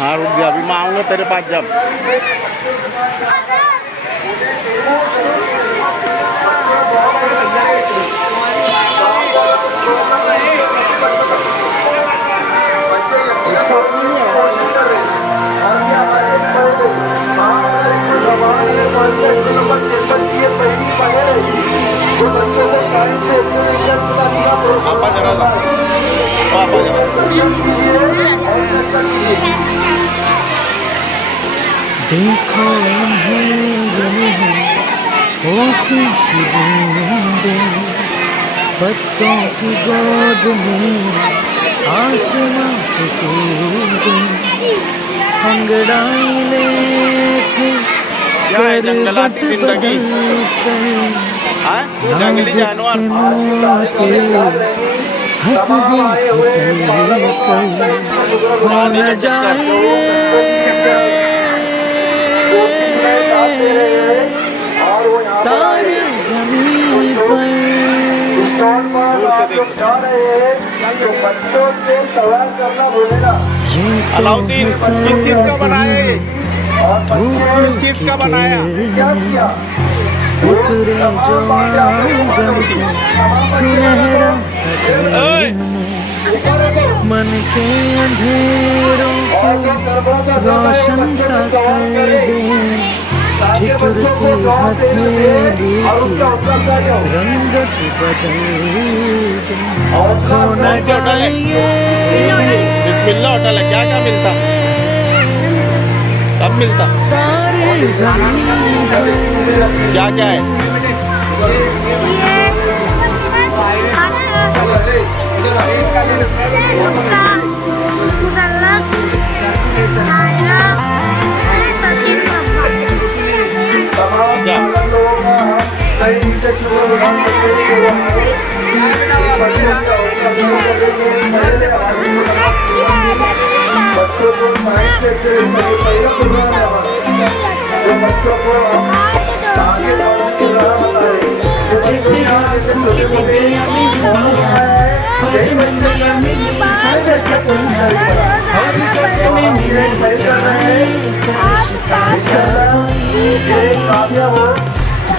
हाँ रुक गया, अभी मैं आऊँगा तेरे पास जब। पापा जरा था, पापा जरा। देखो होशी की बूंदें पत्तों की गोद में आसमां से कूदें अंगड़ाई लेके क्या है जंगलाती जिंदगी? हाँ जंगली जानवर हंस दे हो न जाए तारे जमीन पर। अलाउद्दीन किस चीज का बनाया ये? किस चीज का बनाया? उतरे जो सुनहरा मन के अंधेरों को रोशन सा कर दे ठिठुरती हथेली की रंगत बदल दे खो न जाइए। बिस्मिल्लाह होटल है, क्या क्या मिलता? कब मिलता? तारे ज़मीन क्या क्या है?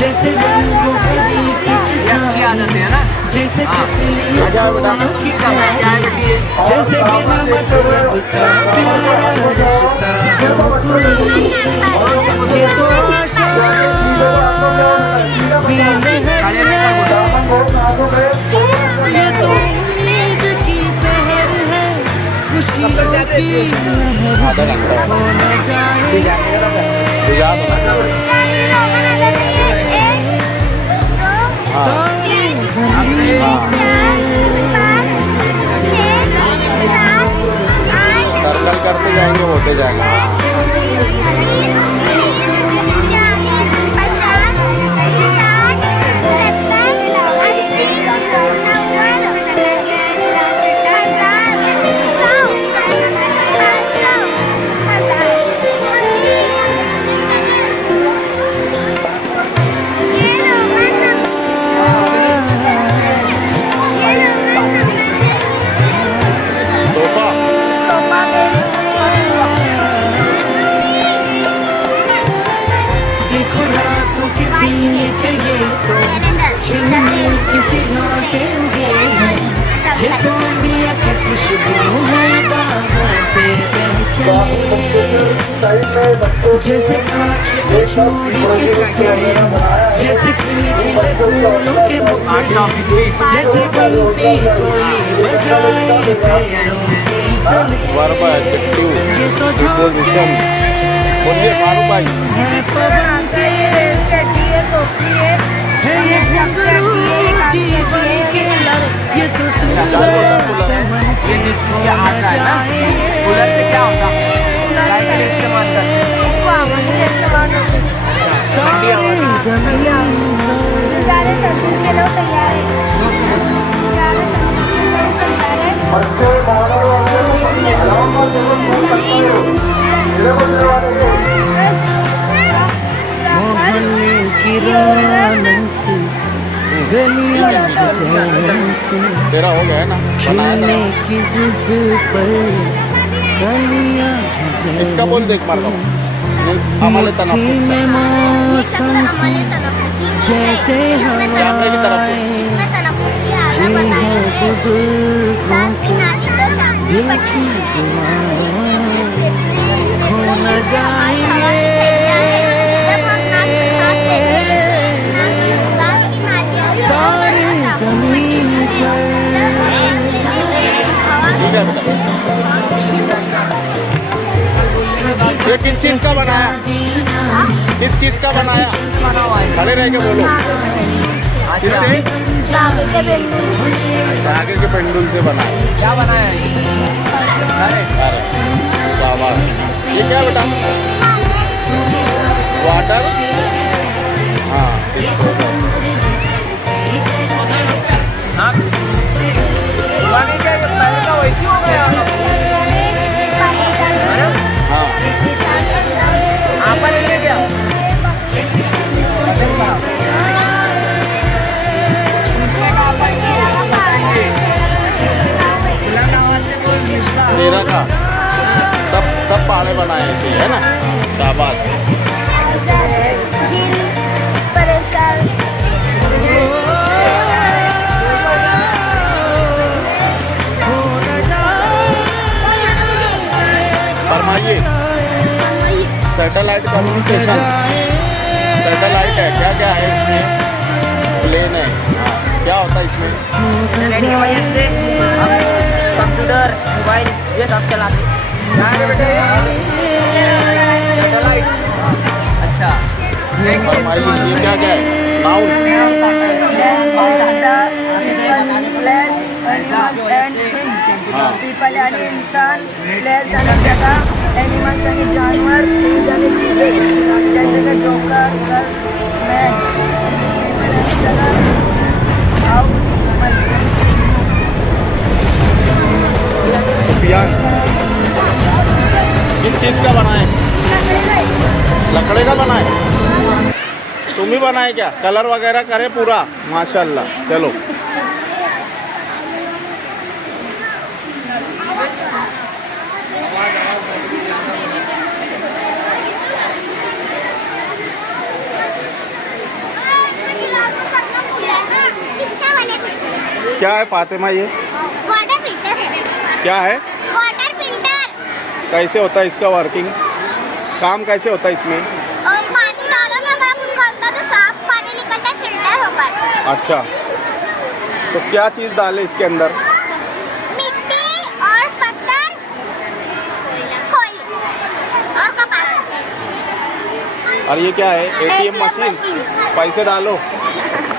जैसे रंगों जैसे जैसे बिना मतलब का प्यारा रिश्ता ये तो आशा ये तो उम्मीद की सहर है खुशियों की लहर हो न जाए। सर्कल करते जाएंगे, होते जाएंगे। किसी से उगे हैं ये तो इंडिया की खुशबू है बाबा से पहचाने जैसे कांच के चूड़ी के टुकड़े जैसे खिले फूलों के मुखड़े जैसे बंसी कोई बजाए पैरों की ताली। ये तो झांके है पवन के ये घुंघरू जीवन के ये तो सुंदर चमन के जिसको न जाए। कूलर से क्या होगा? लाइट का इस्तेमाल कर उसको आवाज से इस्तेमाल करते हैं। सारे सर्दी के लोग तैयार हैं। सारे सर्दी के लोग तैयार हैं। मोहल्ले की रौनक गलियां जैसे तेरा हो गया ना खिलने की जिद पर इसका बोल देख मार दो हमारे तनाव में मौसम जैसे कैमरे की तरफ से। इसमें तनफ्फुसी आ रहा है, बताइए। बुजुर्गों सांस की नाली तो शांति दिल बनी की है। खो न जाए जब हम नाक से सांस लेते हैं, सांस की नालियों से तारे जमीन पर ठीक है बेटा। ये किस चीज का बनाया, किस चीज का बनाया, खड़े रह के बोलो। किससे? आगे के बिल्डिंग आगे के पेंडुल से बनाया। क्या बनाया है? अरे वाह वाह। ये क्या बेटा? वाटर। हाँ हाँ पानी क्या ये पहले का वैसी हो गया हाँ आप पानी ले गया मेरा का सब पहाड़े बनाए ऐसे ही, है ना। शाबाश। दिल परेशान फरमाइए। सैटेलाइट कम्युनिकेशन, सैटेलाइट है, क्या क्या है इसमें? प्लेन है। हाँ क्या होता है इसमें? इंटरनेट की वजह से हम कंप्यूटर मोबाइल ये सब चलाते सैटेलाइट। अच्छा फरमाइए ये क्या क्या है? नाउन। हाँ पीपल यानी इंसान, प्लेस यानी जगह, एनिमल्स यानी जानवर, थिंग्स यानी चीज़ें, जैसे कि जोकर, घर, मैन, पीपल यानी जगह, हाउस, मशीन। पियान किस चीज़ का बनाए? लकड़े का बनाए। तुम ही बनाए क्या? कलर वगैरह करे पूरा? माशाल्लाह। चलो क्या है फातिमा ये? वाटर फिल्टर है। क्या है? Water filter. कैसे होता है इसका वर्किंग? काम कैसे होता है इसमें? और पानी डालो ना, अगर आप उनको अंदर तो साफ पानी निकलता है फिल्टर होकर। अच्छा तो क्या चीज़ डाले इसके अंदर? मिट्टी और पत्थर, कोयला और कपास। और ये क्या है? ATM machine. पैसे डालो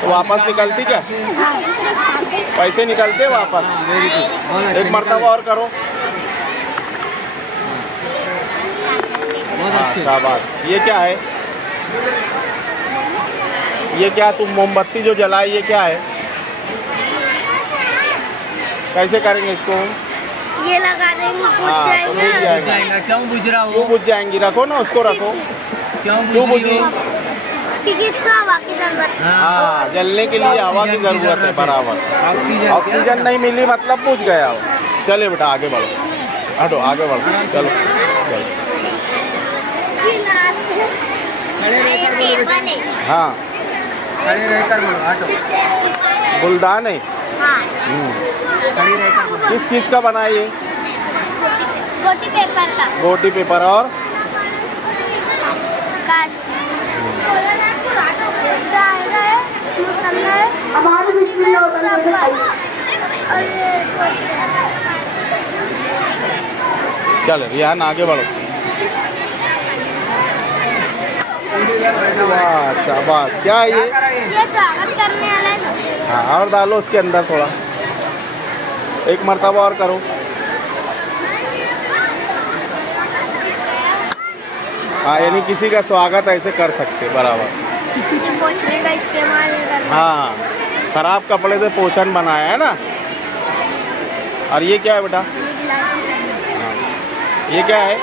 तो वापस निकलती क्या? पैसे निकलते वापस। एक मरतबा और करो। हाँ शाबाश। ये क्या है? ये क्या तुम मोमबत्ती जो जलाई ये क्या है? कैसे करेंगे इसको? ये लगा देंगे, बुझ हाँ तो बुझ जाएगा। जाएगा क्यों बुझ रहा क्यों हो? बुझ जाएंगी? रखो ना उसको, रखो। क्यों बुझी? क्योंकि इसको हवा की जरूरत है। हाँ जलने के लिए हवा की ज़रूरत है बराबर। ऑक्सीजन ऑक्सीजन नहीं मिली मतलब बुझ गया वो। चले बेटा आगे बढ़ो, हटो आगे बढ़ो। चलो चलो। टेबल है। हाँ खड़े रहकर बोलो हटो गुलदान है। हाँ, खड़ी रहकर बोलो। किस चीज़ का बना है ये? गोटी पेपर का। गोटी पेपर और कांच। दायरा है, मसाला है, हमारे बीच में और ये चल रिहान आगे बढ़ो। वाह शाबाश। क्या है ये? स्वागत करने वाला है। हाँ और डालो उसके अंदर थोड़ा, एक मरतबा और करो। हाँ यानी किसी का स्वागत ऐसे कर सकते बराबर। ये पोंछने का इस्तेमाल नहीं करना। हाँ खराब कपड़े से पोछन बनाया है ना। और ये क्या है बेटा? ये गिलास में सही। ये क्या है?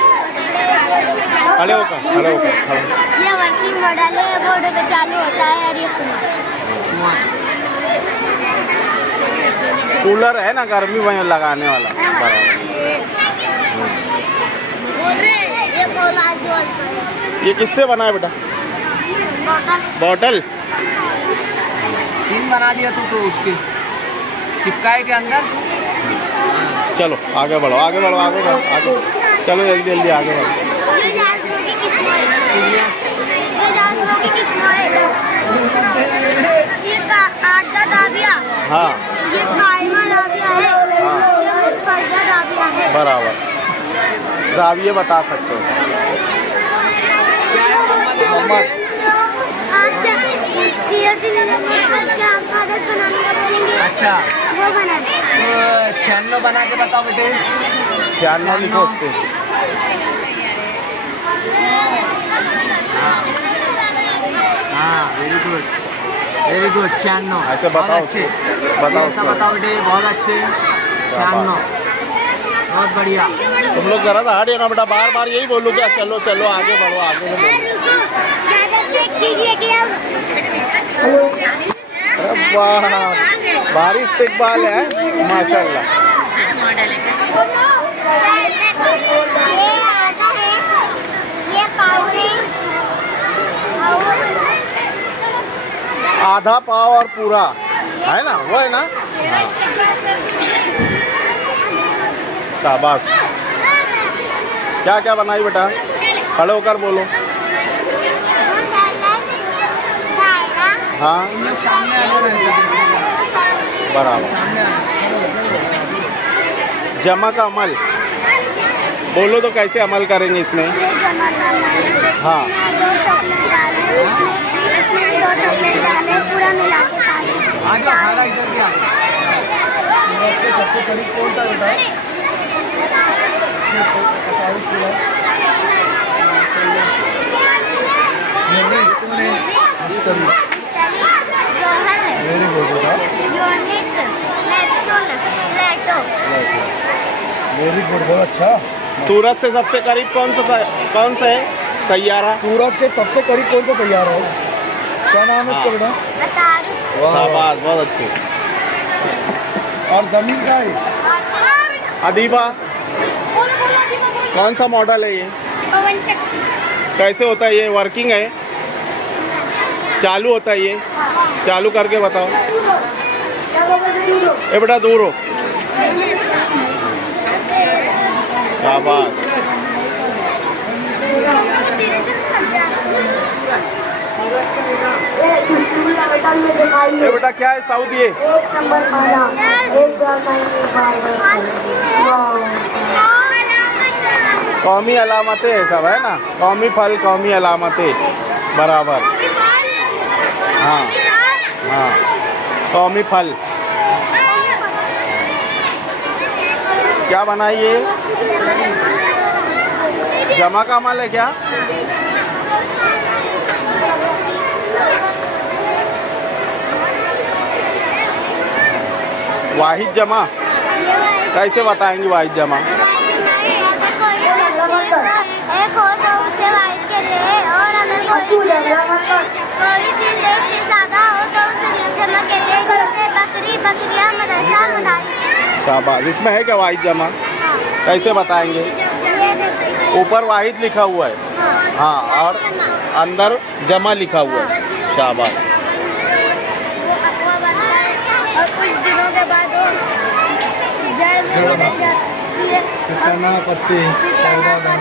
खड़े होकर खड़े होकर खड़े। ये वर्किंग मॉडल है, बोर्ड पे चालू होता है और ये कूलर है ना, गर्मी में लगाने वाला बराबर। ये किससे बना है बेटा? बॉटल। 3 बना दिया तो उसके चिपकाए के अंदर। चलो आगे बढ़ो, आगे बढ़ो, आगे बढ़ो, आगे चलो, जल्दी जल्दी आगे बढ़ो। ये आटा दाबिया, हाँ ये कायमा दाबिया है, हाँ ये मुतफज्जा दाबिया है। बराबर, जाविये बता सकते हो। मोहम्मद अच्छा, वो बनाना। तो 96 बना के बताओ बेटे। 96 लिखो उसको। हाँ वेरी गुड, वेरी गुड। 96 ऐसे बताओ बहुत अच्छे। उसको, बताओ ऐसा उसको। बताओ बेटे, बहुत अच्छे। 96 बहुत बढ़िया। तुम लोग जरा सा हटिए ना बेटा, बार बार यही बोलूँ क्या? चलो चलो आगे बढ़ो, आगे बढ़ो। अरे वाह, भारी इस्तेकबाल है माशाल्लाह। ये आधा है, ये पाव है, आधा पाव और पूरा है ना, वो है ना। शाबाश। क्या क्या बनाई बेटा? खड़े होकर बोलो। हाँ सामने आ जाओ, बराबर। सामने आ जाओ। जमा का अमल बोलो तो कैसे अमल करेंगे इसमें? ये जमा करना है। हाँ। इसमें 2 चॉकलेट डाले, इसमें 2 चॉकलेट डाले, पूरा मिला के 5 आ जाओ, खाना इधर भी आ जाओ। सबसे करीब कौन था बेटा? वेरी गुड बेटा, वेरी गुड, बहुत अच्छा। सूरज से सबसे करीब कौन सा है सैयारा? सूरज के सबसे करीब कौन सा तैयार है? क्या नाम है इसका बेटा? शाबाश, बहुत अच्छे। और जमीन का है? अदीबा, कौन सा मॉडल है ये? पवन चक्की। कैसे होता है ये? वर्किंग है? चालू होता है ये? चालू करके बताओ। ए बेटा दूर हो। शाबाश। ए बेटा क्या है साउथ ये? कौमी अलामतें है सब, है ना? कौमी फल, कौमी अलामतें, बराबर। हाँ हाँ, कौमी फल। क्या बनाइए? जमा का अमल है क्या? वाहिद जमा कैसे बताएंगे? वाहिद जमा एक हो तो उसे वाइट के ले, और अगर कोई चीज़ एक से ज़्यादा हो तो उसे जमा के ले, जैसे बकरी, बकरियाँ, मदरसा, मदारिस। शाबाश। इसमें है क्या वाहिद जमा? कैसे बताएंगे? ऊपर वाहिद लिखा हुआ है, हाँ, और अंदर जमा लिखा हुआ है। शाबाश। और कुछ दिनों के बाद वो जड़ में बदल जाती है, कितना पत्ती पौधा बन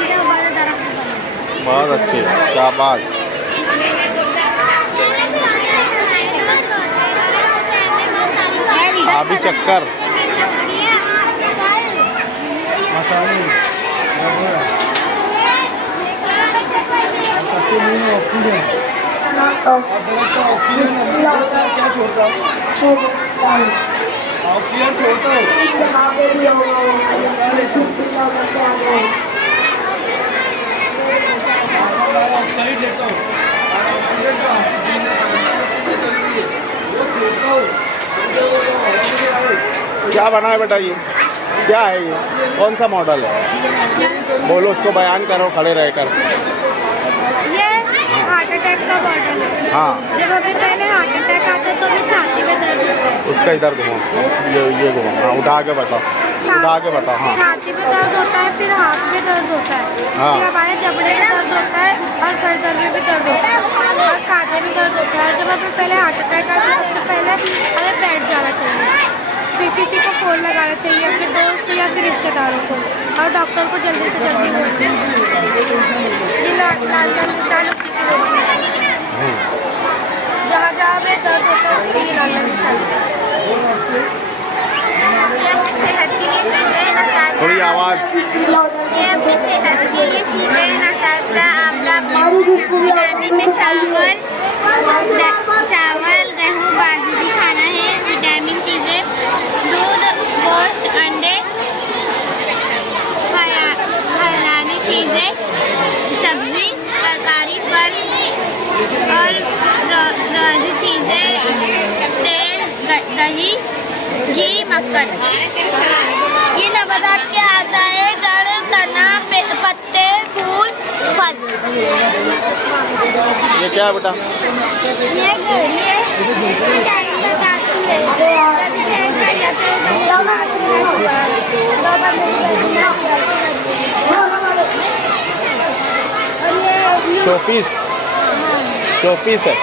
के बड़ा दरख्त बने। बहुत अच्छे, शाबाश। अभी चक्कर मसाले ऑक्सीजन क्या छोड़ता? ऑक्सीजन छोड़ता हो? ऑक्सीजन लेता हूँ। क्या बना है बेटा ये? क्या है ये? कौन सा मॉडल है? बोलो, उसको बयान करो खड़े रहकर। ये हार्ट अटैक का बॉटल है। हाँ, जब हमें पहले हार्ट अटैक आता है तो हमें छाती में दर्द होता है। उसका इधर घुमाओ, ये घुमाओ। हाँ, उठा के बताओ। उठा के बताओ। हाँ छाती पे दर्द होता है, फिर हाथ में दर्द होता है, हाँ। फिर हमारे जबड़े में दर्द होता है और गर्दन में भी दर्द होता है और कांधे में दर्द होता है। जब हमें पहले हार्ट अटैक आए तो सबसे पहले हमें बैठ जाना चाहिए, फिर किसी को फ़ोन लगाना चाहिए, अपने दोस्त या फिर रिश्तेदारों को, और डॉक्टर को जल्दी से जल्दी बोलना। ये लाल लाल निशान उसी के होते हैं, जहाँ जहाँ में दर्द होता है उसके ये लाल लाल निशान होते हैं। ये अपनी सेहत के लिए चीज़ें नशा थोड़ी आवाज़। ये अपनी सेहत के लिए चीज़ें नशास्ता आंवला विटामिन में चावल, गेहूँ, बाजरी खाना है। विटामिन चीज़ें दूध, गोश्त, अंडे, हरानी चीज़ें, सब्जी, तरकारी, फल और रोज़ी चीज़ें, तेल, दही, घी, मक्खन। ये नबातात के अज़ा है, जड़, तना, पत्ते, फूल, फल। ये क्या है बेटा? शोपीस, शोपीस है।